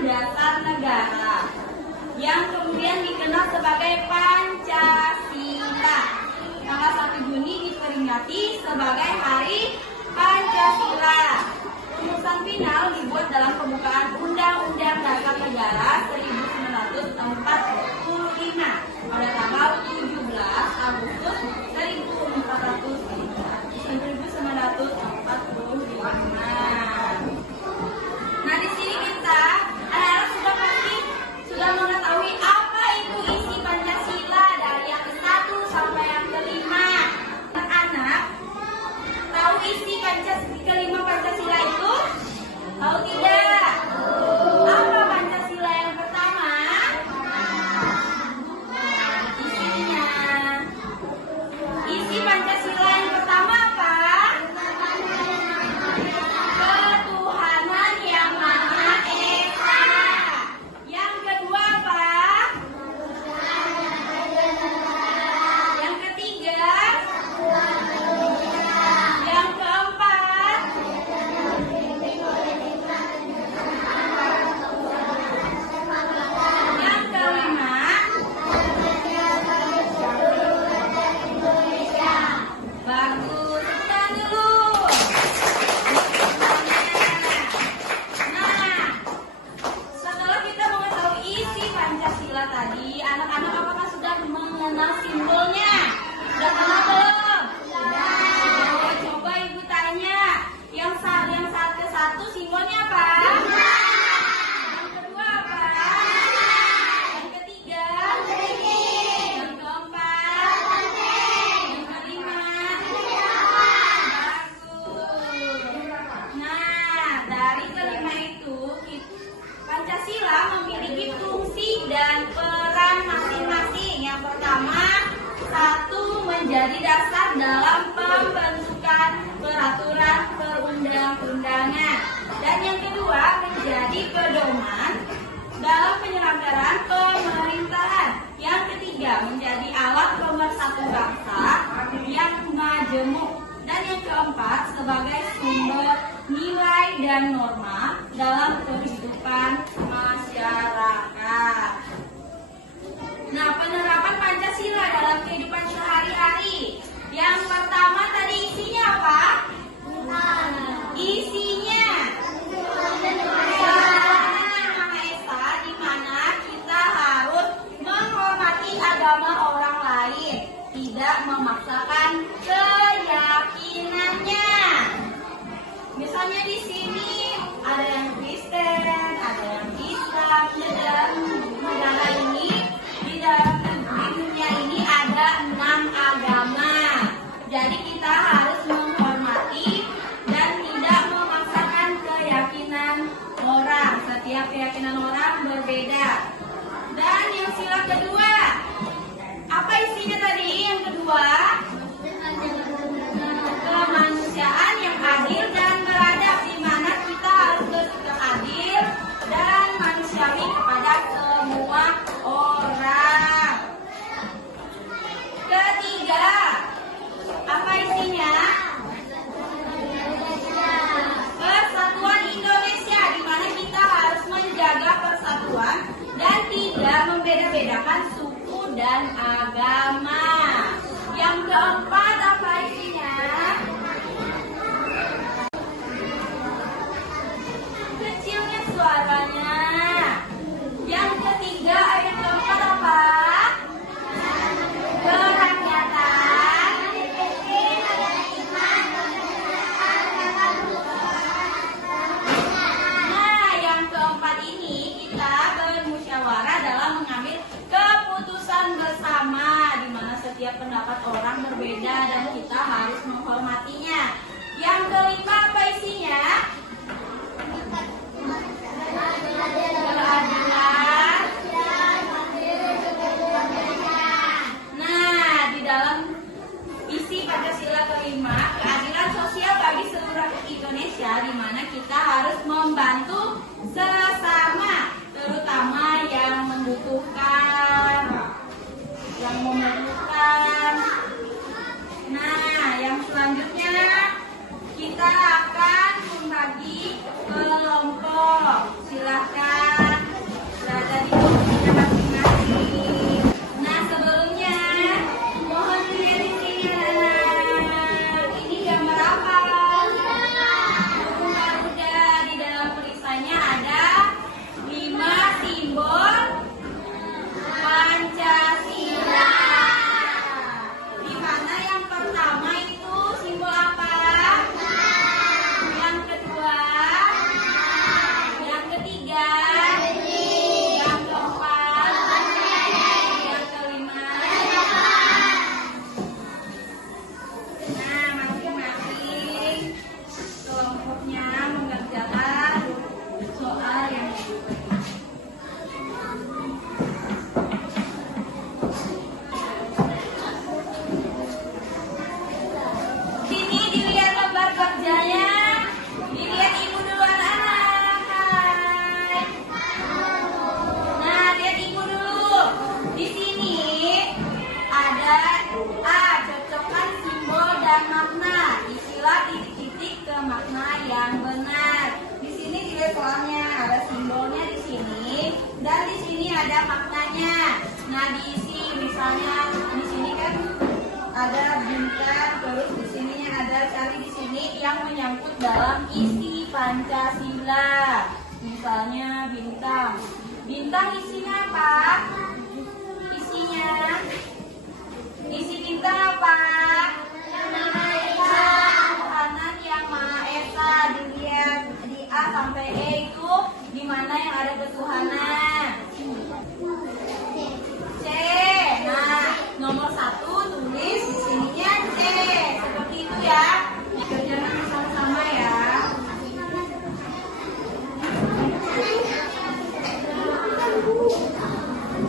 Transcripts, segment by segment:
Dasar Negara yang kemudian dikenal sebagai Pancasila. Tanggal 1 Juni diperingati sebagai Hari Pancasila. Rumusan final dibuat dalam pembukaan Undang-Undang Dasar Negara 1945 pada tanggal 17 Agustus 1945. Nah, di sini kita anak-anak sudah mengetahui apa itu isi Pancasila dari yang ke-1 sampai yang ke-5. Anak-anak tahu isi kelima Pancasila itu? Tahu tidak? Apa Pancasila yang pertama? Isinya. Isi Pancasila yang pertama apa? Ketuhanan yang Maha Esa. Yang kedua apa? Yang ketiga? Yang keempat? Yang kelima? Bagus, kita dulu. Nah, setelah kita mengetahui isi Pancasila tadi, anak-anak apakah sudah mengenal simbolnya? Sudah kenal belum? Sudah. Coba ibu tanya, yang saat ke-1 simbolnya apa? Yang kedua apa? Yang ketiga? Yang keempat? Yang kelima? Bagus. Nah, dari kelima itu, Pancasila memiliki fungsi dan peran masing-masing. Yang pertama, 1, menjadi dasar dalam pembentukan peraturan perundang-undangan. Dan yang kedua, menjadi pedoman dalam penyelenggaraan pemerintahan. Yang ketiga, menjadi alat pemersatu bangsa yang majemuk. Dan yang keempat, sebagai sumber nilai dan norma dalam kehidupan masyarakat. Nah, penerapan Pancasila dalam kehidupan sehari-hari. Yang pertama tadi isinya apa? Isinya Ketuhanan yang Maha Esa, di mana kita harus menghormati agama orang lain, tidak memaksakan keyakinannya. Misalnya di sini ada yang Kristen, ada yang Islam. Di dalam negara ini, di dunia ini ada 6 agama. Jadi kita harus menghormati dan tidak memaksakan keyakinan orang. Setiap keyakinan orang berbeda. Dan yang sila kedua, apa isinya tadi? Yang kedua, kemanusiaan yang adil dan beradab, di mana kita harus bersikap adil dan manusiawi kepada semua orang. Ketiga, apa isinya? Persatuan Indonesia, di mana kita harus menjaga persatuan dan tidak membeda-bedakan suku dan agama. Yang keempat, apa isinya? Kecilnya suaranya. Yang ketiga, ayat keempat apa? Kerakyatan. Nah, yang keempat ini kita bermusyawarah dalam mengambil keputusan bersama, di mana setiap pendapat orang berbeda dan kita harus menghormatinya. Yang kelima, apa isinya? Keadilan. Nah, di dalam isi Pancasila kelima, keadilan sosial bagi seluruh rakyat Indonesia, di mana kita harus membantu sesama, terutama yang membutuhkan. Nah, yang selanjutnya kita akan membagi kelompok. Silakan dan di sini ada maknanya. Nah, diisi misalnya di sini kan ada bintang, terus di sininya ada cari di sini yang menyangkut dalam isi Pancasila. Misalnya bintang. Bintang isinya apa? Isi bintang apa? Ketuhanan yang Maha Esa. Dilihat di A sampai E itu di mana yang ada ketuhanan? C. Nah, nomor 1 tulis di sininya C. Seperti itu ya. Dikerjakan bersama-sama ya.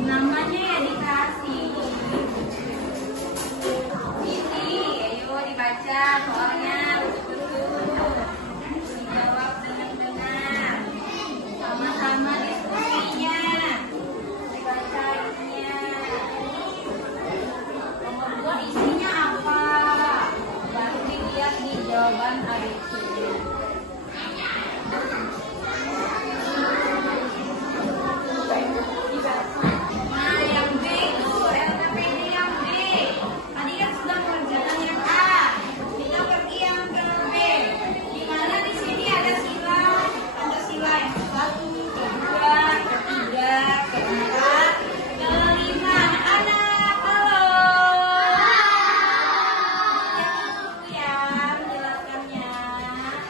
Namanya ya dikasih. Ini, ayo dibaca soalnya betul-betul. Dijawab dengan benar. Sama-sama diskusinya. Dibaca isinya. Nomor 2 isinya apa? Baru dilihat di jawaban ABC. Nah, yang B itu LPPD yang B. Tadi kan sudah mengerjakan yang A. Kita pergi yang ke B. Di mana di sini ada sila, Pancasila yang ke-1, ke-2, ke-3, ke-4, ke-5. Anak, halo. Yang menjelaskannya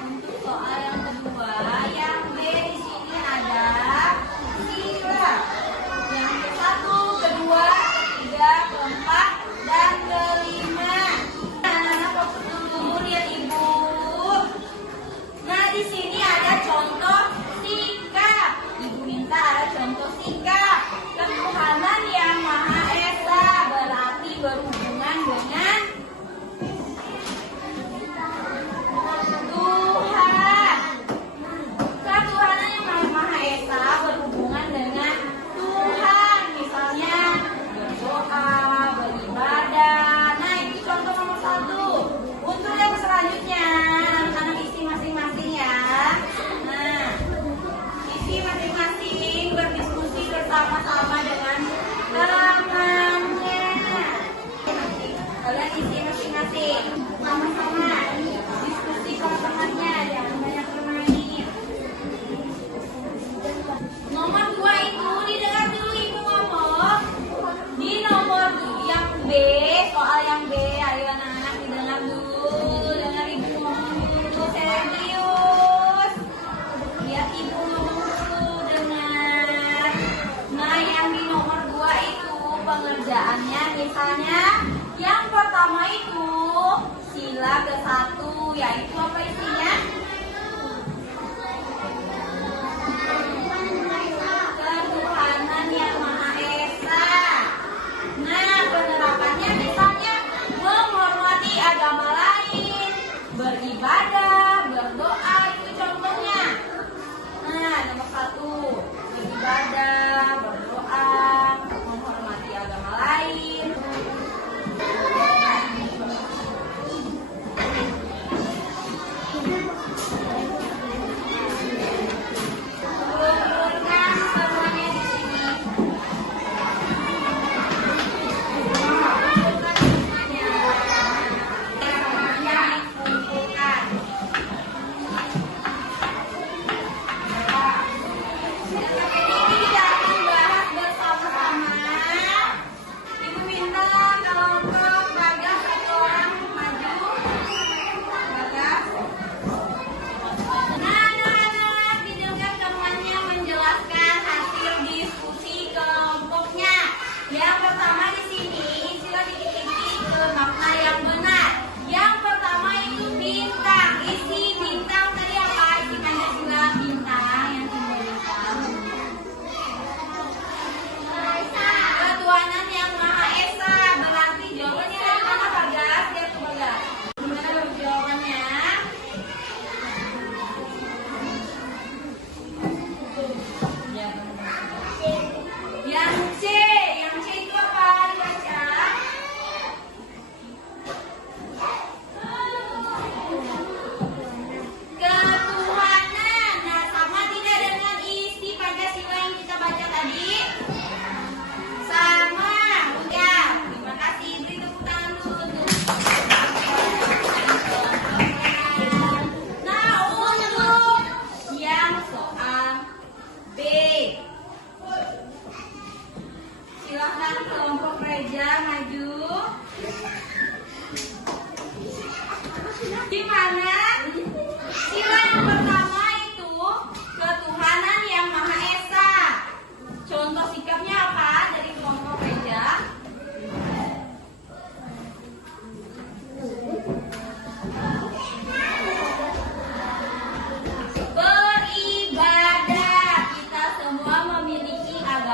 untuk soal yang kedua, yang B di sini ada sila. Yang ke-1, ke-2, ke-3, ke-4, dan ke-5. Nah, fokus dulu, lihat ibu. Nah, di sini ada contoh sikap. Ibu minta ada contoh sikap. Ketuhanan yang Maha Esa berarti berhubungan dengan Tuhan. Ketuhanan yang Maha Esa berhubungan dengan Tuhan. Misalnya berdoa, beribadah. Nah, itu contoh nomor 1. Untuk yang selanjutnya, anak-anak isi masing-masing ya. Nah, isi masing-masing berdiskusi bersama-sama dengan temannya. Kalian isi masing-masing sama-sama diskusi sama temannya, jangan banyak bermain. Nomor 2 itu didengar dulu ibu ngomong. Di nomor yang B, soal yang B, ayo anak-anak didengar dulu. Dengar ibu ngomong dulu, serius. Lihat ibu ngomong dulu, dengar. Nah, yang di nomor 2 itu pengerjaannya misalnya yang pertama itu sila ke-1, yaitu apa isinya? Ketuhanan yang Maha Esa. Nah, penerapannya misalnya menghormati agama lain, beribadah, berdoa, itu contohnya. Nah, nomor 1, beribadah, berdoa, menghormati agama lain.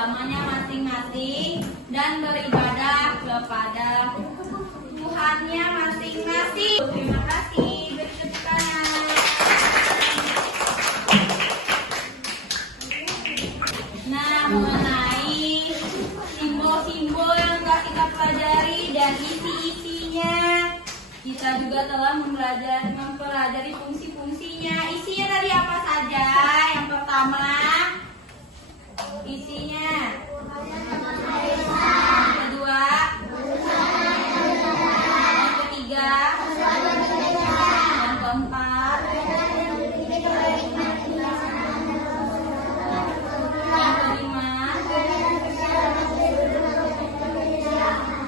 agamanya masing-masing dan beribadah kepada Tuhannya masing-masing. Terima kasih. Beri tepuk tangan. Nah, mengenai simbol-simbol yang telah kita pelajari dan isi-isinya, kita juga telah mempelajari fungsi-fungsinya. Isinya tadi apa saja? Yang pertama, isinya. Yang kedua, yang ketiga, yang keempat, yang kelima.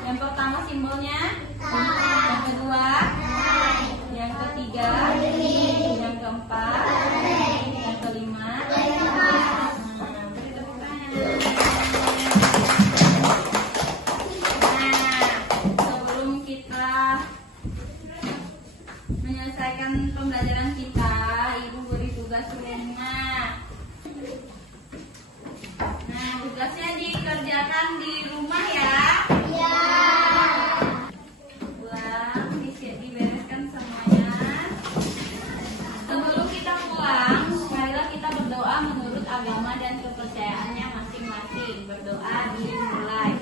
Yang pertama simbolnya, yang kedua, yang ketiga, yang keempat, yang kelima. Beri tepuk tangan. Nah, sebelum kita menyelesaikan pembelajaran kita, Ibu beri tugas rumah. Nah, tugasnya dikerjakan di rumah ya. Pulang, dibereskan semuanya. Sebelum kita pulang, marilah kita berdoa menurut agama dan kepercayaannya masing-masing. Berdoa dimulai.